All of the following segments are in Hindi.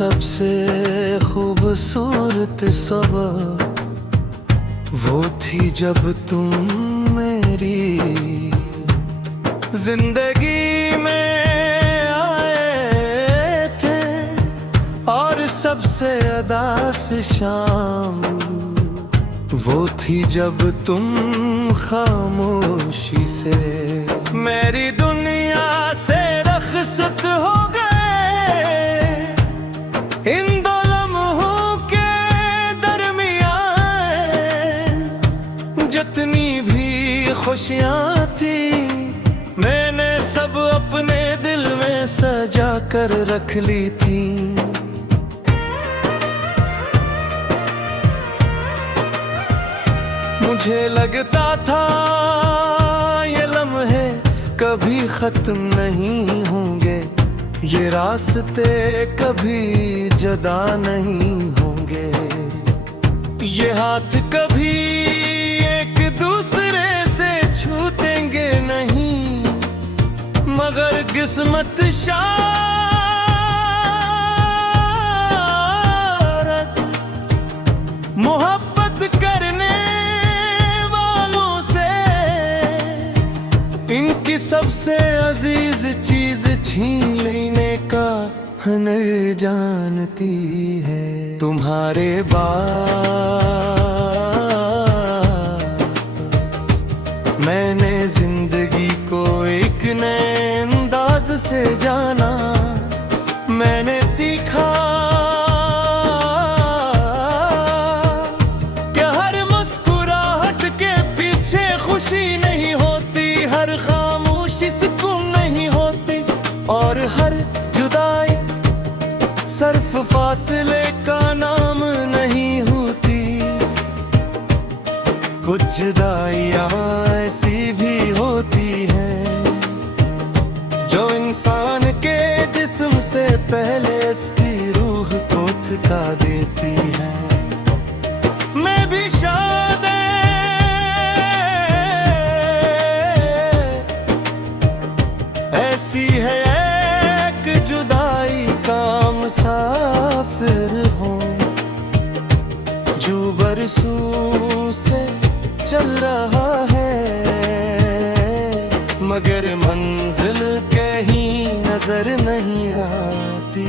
सबसे खूबसूरत सुबह वो थी जब तुम मेरी जिंदगी में आए थे। और सबसे उदास शाम वो थी जब तुम खामोशी से मेरी दुनिया से रखसत हो गए। इन दो लम्हों के दरमियान जितनी भी खुशियाँ थी मैंने सब अपने दिल में सजा कर रख ली थी। मुझे लगता था ये लम्हे कभी खत्म नहीं होंगे, ये रास्ते कभी जुदा नहीं होंगे, ये हाथ कभी एक दूसरे से छूटेंगे नहीं। मगर किस्मत शारत मोहब्बत करने इनकी सबसे अजीज चीज छीन लेने का हुनर जानती है। तुम्हारे बाद मैंने जिंदगी को एक नए अंदाज से जाना। मैंने सीखा कि हर मुस्कुराहट के पीछे खुशी नहीं होती, हर खामोशी सुकून नहीं होती, और हर जुदाई सिर्फ फासले का नाम नहीं होती। कुछ जुदाइयाँ ऐसी भी होती हैं जो इंसान के जिस्म से पहले इसकी रूह को थका देती है। मैं भी शायद ऐसी है एक जुदाई का मुसाफिर हूँ जो बरसों से चल रहा है, मगर मंजिल कहीं नजर नहीं आती।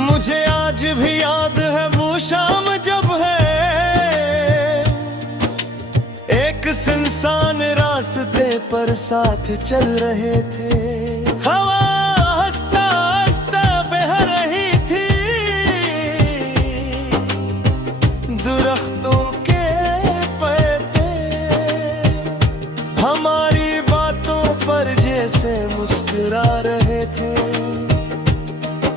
मुझे आज भी याद है वो शाम जब है एक सुनसान रास्ते पर साथ चल रहे थे। हवा हंसता हंसता बह रही थी, दरख्तों के पत्ते हमारी बातों पर जैसे मुस्कुरा रहे थे।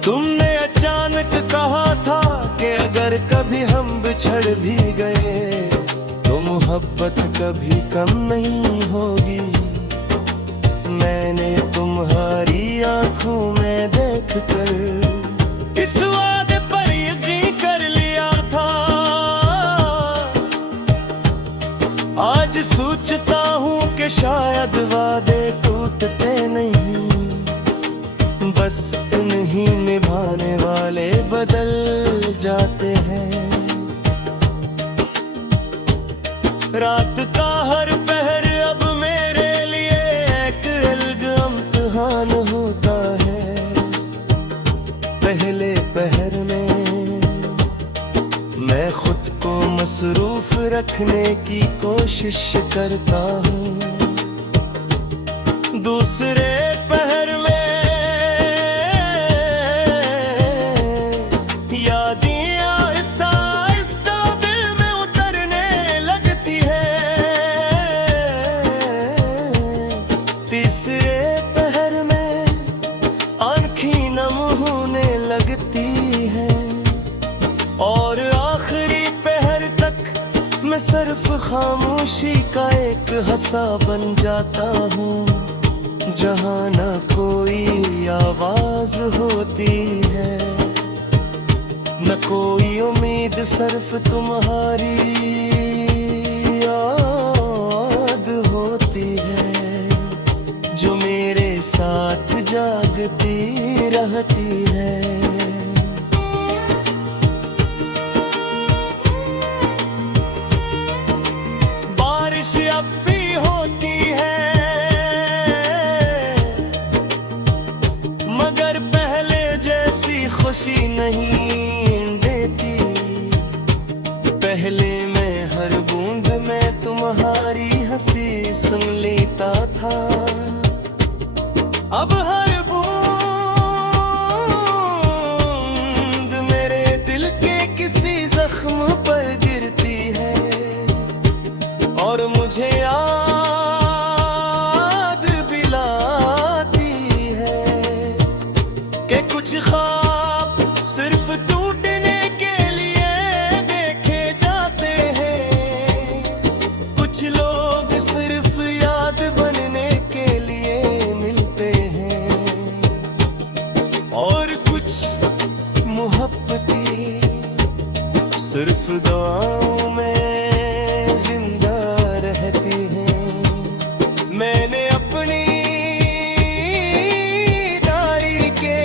तुमने अचानक कहा था कि अगर कभी हम बिछड़ भी गए तो मोहब्बत कभी कम नहीं होगी। मैंने तुम्हारी आंखों में देखकर इस वादे पर यकीन कर लिया था। आज सोचता हूँ कि शायद वादे टूटते नहीं, बस इन्हीं निभाने वाले बदल जाते हैं। रात का हर पहर अब मेरे लिए एक अलग इम्तिहान होता है। पहले पहर में मैं खुद को मसरूफ रखने की कोशिश करता हूँ, दूसरे पहर में मैं सिर्फ खामोशी का एक हंसा बन जाता हूँ जहाँ न कोई आवाज होती है न कोई उम्मीद सिर्फ तुम्हारी याद होती है, जो मेरे साथ जागती रहती है। बारिश अब भी होती है, मगर पहले जैसी खुशी नहीं देती। पहले मैं हर बूंद में तुम्हारी हंसी सुन लेता था, अब हर बूंद मेरे दिल के किसी जख्म पर गिरती है, और मुझे याद दिलाती है कि कुछ ख्वाब सिर्फ टूटने के लिए देखे जाते हैं, कुछ लोग सिर्फ याद बनने के लिए मिलते हैं, और कुछ मोहब्बतें सिर्फ दुआओं में जिंदा रहती हैं। मैंने अपनी डायरी के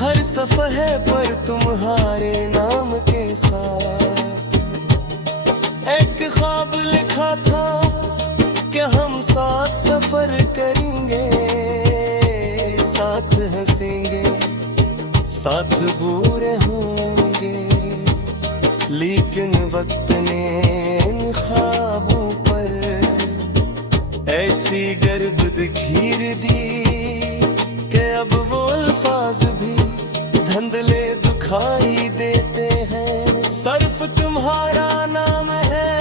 हर सफ़हे पर तुम्हारे नाम के साथ एक ख्वाब लिखा था कि हम साथ सफर करेंगे, साथ हंसेंगे, साथ बुरे होंगे। लेकिन वक्त ने इन ख्वाबों पर ऐसी गर्द खीर दी कि अब वो अल्फाज भी धुंधले दुखाई देते हैं। सिर्फ तुम्हारा नाम है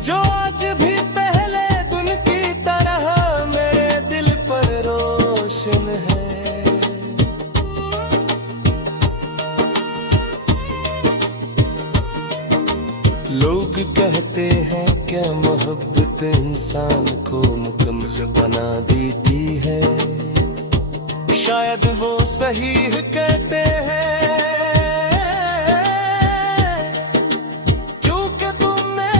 जो आज भी पहले दिन की तरह मेरे दिल पर रोशन है। लोग कहते हैं कि मोहब्बत इंसान को मुकम्मल बना देती है, शायद वो सही कहते हैं, क्योंकि तुमने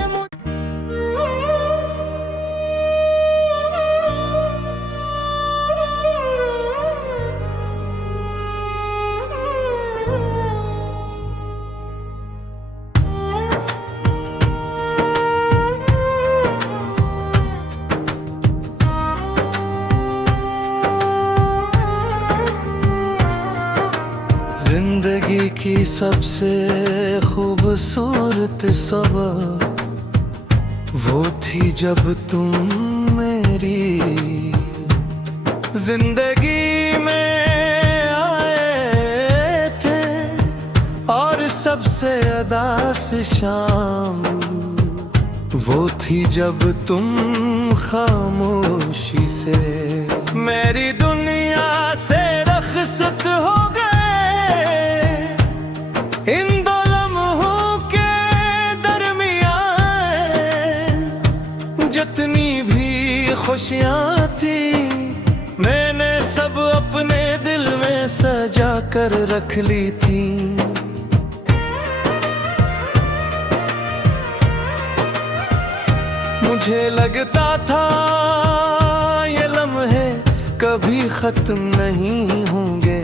जिंदगी की सबसे खूबसूरत सबक वो थी जब तुम मेरी जिंदगी में आए थे, और सबसे उदास शाम वो थी जब तुम खामोशी से मेरी दुनिया से रखसत हो गए। इन दो लम्हों के दरमियान जितनी भी खुशियाँ थी, मैंने सब अपने दिल में सजा कर रख ली थी। मुझे लगता था ये लम्हे कभी खत्म नहीं होंगे,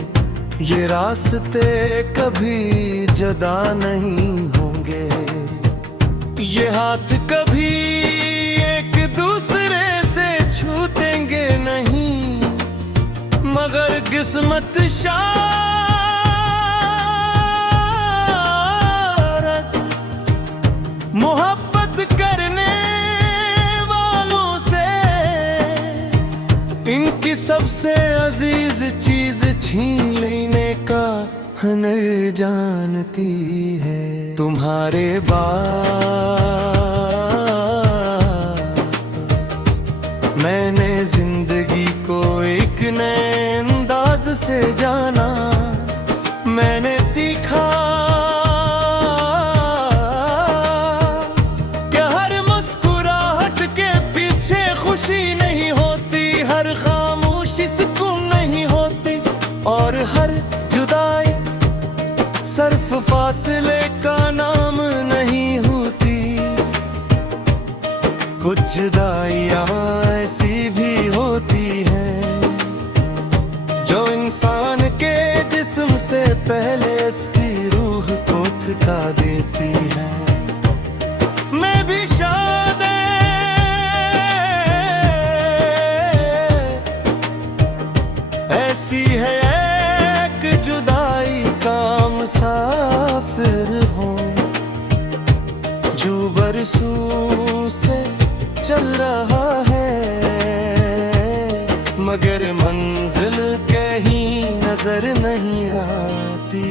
ये रास्ते कभी जुदा नहीं होंगे, ये हाथ कभी एक दूसरे से छूटेंगे नहीं, मगर किस्मत शारत मोहब्बत करने वालों से इनकी सबसे अजीज चीज छीन लेने का हुनर जानती है। तुम्हारे बाद मैंने जिंदगी को एक नए अंदाज से जाना, मैंने सीखा कि हर मुस्कुराहट के पीछे खुशी नहीं होती, हर खामोशी सुकून नहीं होती, और हर जुदाई कुछ जुदाइयां ऐसी भी होती हैं जो इंसान के जिस्म से पहले इसकी रूह को थका देती है। मैं भी शायद ऐसी है एक जुदाई का मुसाफिर हूँ जो बरसों से चल रहा है, मगर मंजिल कहीं नजर नहीं आती।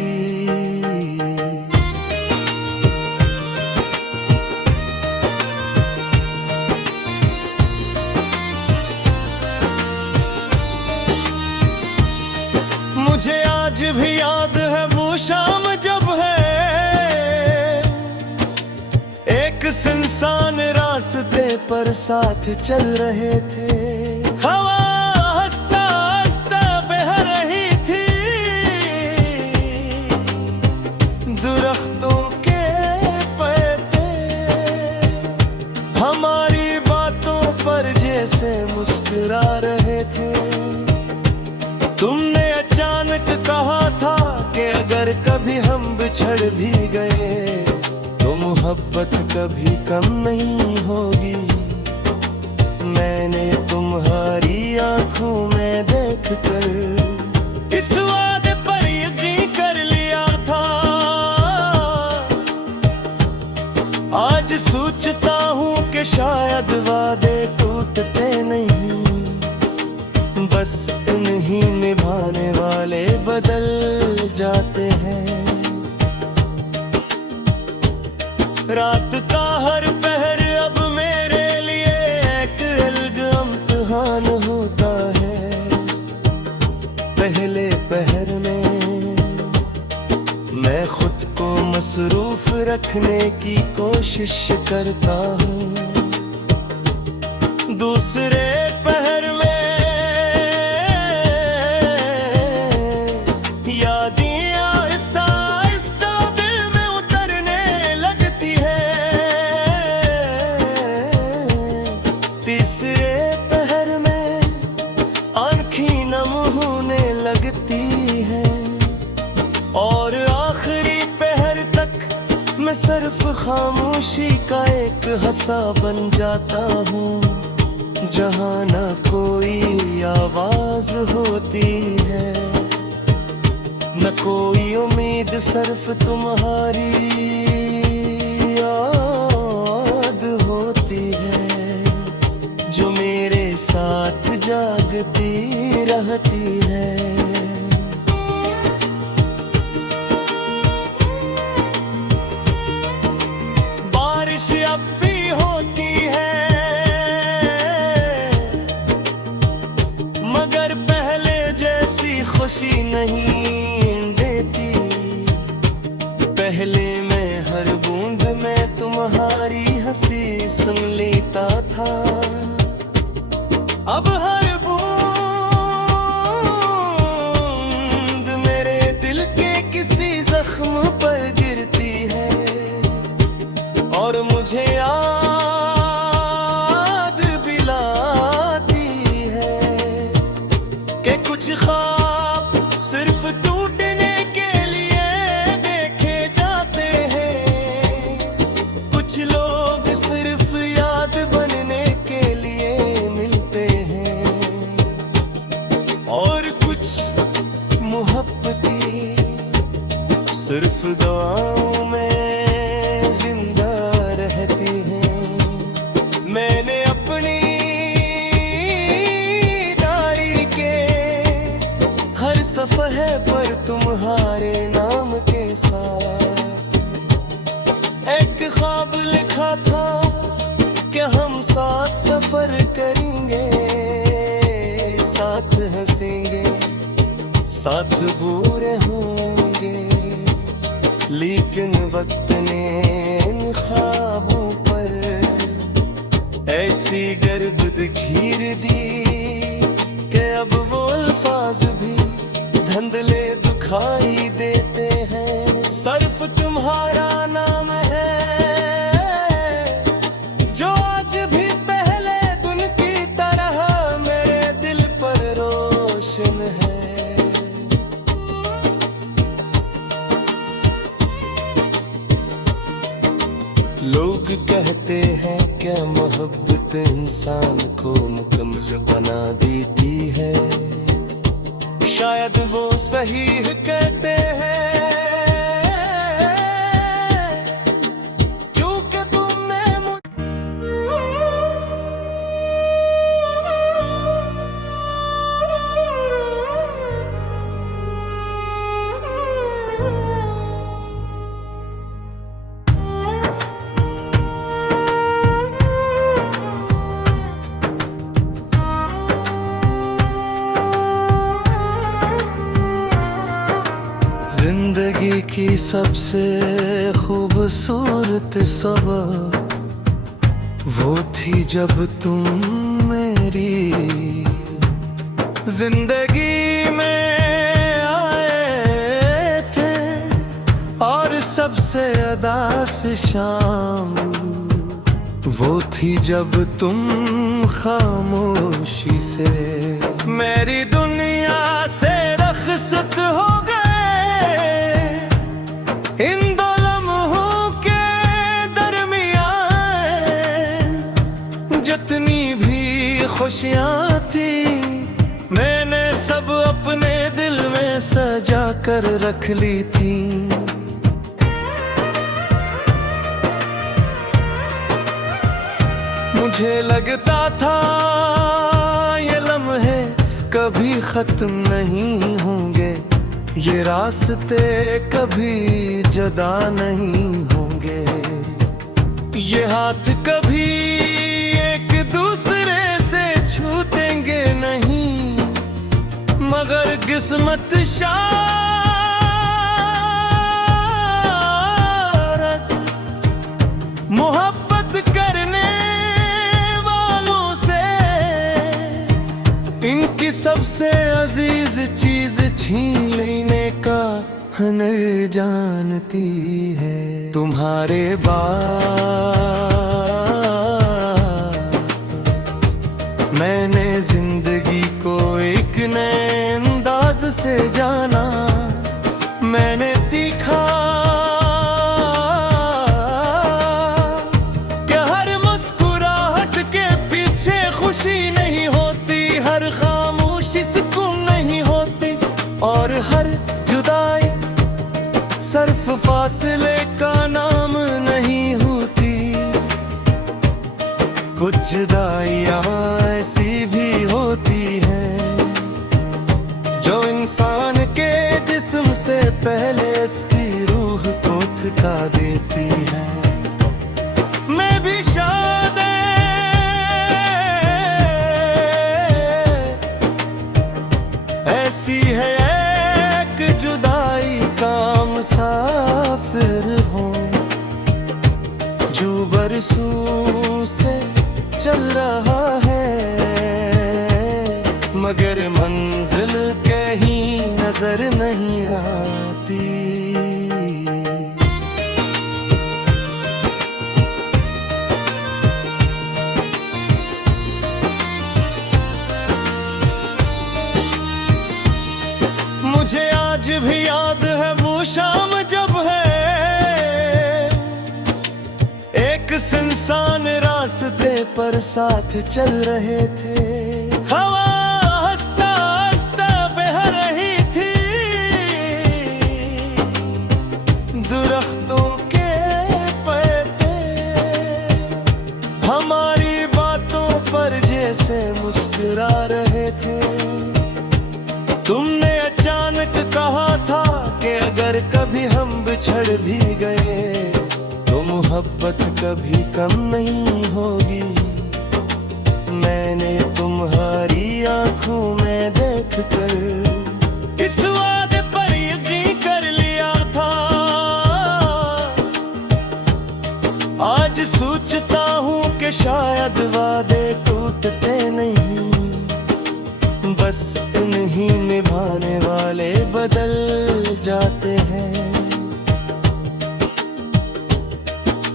मुझे आज भी याद है वो शाम जब है एक सुनसान रास्ते पर साथ चल रहे थे। हवा हंसता हंसता बह रही थी, दरख्तों के पत्ते हमारी बातों पर जैसे मुस्कुरा रहे थे। तुमने अचानक कहा था कि अगर कभी हम बिछड़ भी गए तो मोहब्बत कभी कम नहीं होगी। मैंने तुम्हारी आंखों में देखकर इस वादे पर यकीन कर लिया था। आज सोचता हूँ कि शायद वादे टूटते नहीं, बस इन्हीं निभाने वाले बदल जाते हैं। रात का हर पहर अब मेरे लिए एक अलग इम्तिहान होता है। पहले पहर में मैं खुद को मसरूफ रखने की कोशिश करता हूँ, दूसरे पहर में और आखिरी पहर तक मैं सिर्फ खामोशी का एक हंसा बन जाता हूँ, जहाँ न कोई आवाज होती है न कोई उम्मीद, सिर्फ तुम्हारी याद होती है जो मेरे साथ जागती रहती है। अब भी होती है मगर पहले जैसी खुशी नहीं देती। पहले मैं हर बूंद में तुम्हारी हंसी सुन लेता था, अब हर बूंद मेरे दिल के किसी जख्म पर गिरती है। और मुझे याद दिलाती है कि कुछ ख्वाब सिर्फ टूटने के लिए देखे जाते हैं, कुछ लोग सिर्फ याद बनने के लिए मिलते हैं, और कुछ मोहब्बतें सिर्फ दुआओं में मैंने अपनी डायरी के हर सफ़हे पर तुम्हारे नाम के साथ एक ख्वाब लिखा था कि हम साथ सफर करेंगे, साथ हंसेंगे, साथ बुरे होंगे। लेकिन वक्त ने इन ख्वाबों ऐसी गर्द खीर दी कि अब वो अल्फाज भी धुंधले दुखाई देते हैं। सिर्फ तुम्हारा नाम है जो आज भी मोहब्बत इंसान को मुकम्मल बना देती है। शायद वो सही कहते हैं, क्योंकि तुमने जिंदगी की सबसे खूबसूरत सबक वो थी जब तुम मेरी जिंदगी में आए थे, और सबसे अदास शाम वो थी जब तुम खामोशी से मेरी दुनिया से रखसत हो गए। इन दो लम्हों के दरमियान जितनी भी खुशियाँ थी, मैंने सब अपने दिल में सजा कर रख ली थी। मुझे लगता था ये लम्हे कभी खत्म नहीं होंगे, ये रास्ते कभी जुदा नहीं होंगे, ये हाथ कभी एक दूसरे से छूटेंगे नहीं, मगर किस्मत शारत मोहब्बत करने वालों से इनकी सबसे अजीज चीज छीन लेने का हुनर जानती है। तुम्हारे बाद मैंने जिंदगी को एक नए अंदाज से जाना, मैंने सीखा कि हर मुस्कुराहट के पीछे खुशी नहीं होती, हर खामोशी सुकून नहीं होती, और हर जुदाई सिर्फ फासले का नाम नहीं होती। कुछ जुदाइयाँ ऐसी भी होती हैं जो इंसान के जिस्म से पहले इसकी रूह को थका देती है। मैं भी शायद ऐसी है एक जुदाई का मुसाफिर हूँ, जो बरसों से चल रहा है, मगर मंजिल कहीं नजर नहीं आती। मुझे आज भी याद है वो शाम जब है एक सुनसान रास्ते पर साथ चल रहे थे, हवा हंसता हंसता बह रही थी, दरख्तों के पत्ते हमारी बातों पर जैसे मुस्कुरा रहे थे। तुमने अचानक कहा था कि अगर कभी हम बिछड़ भी गए तो मोहब्बत कभी कम नहीं होगी। मैंने तुम्हारी आंखों में देखकर इस वादे पर यकीन कर लिया था। आज सोचता हूँ कि शायद वादे टूटते नहीं, बस इन्हीं निभाने वाले बदल जाते हैं।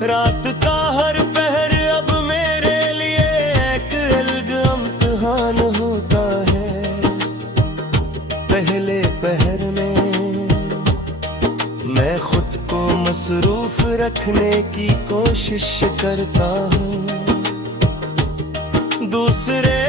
रात का हर पहर अब मेरे लिए एक अलग इम्तिहान होता है। पहले पहर में मैं खुद को मसरूफ रखने की कोशिश करता हूँ, दूसरे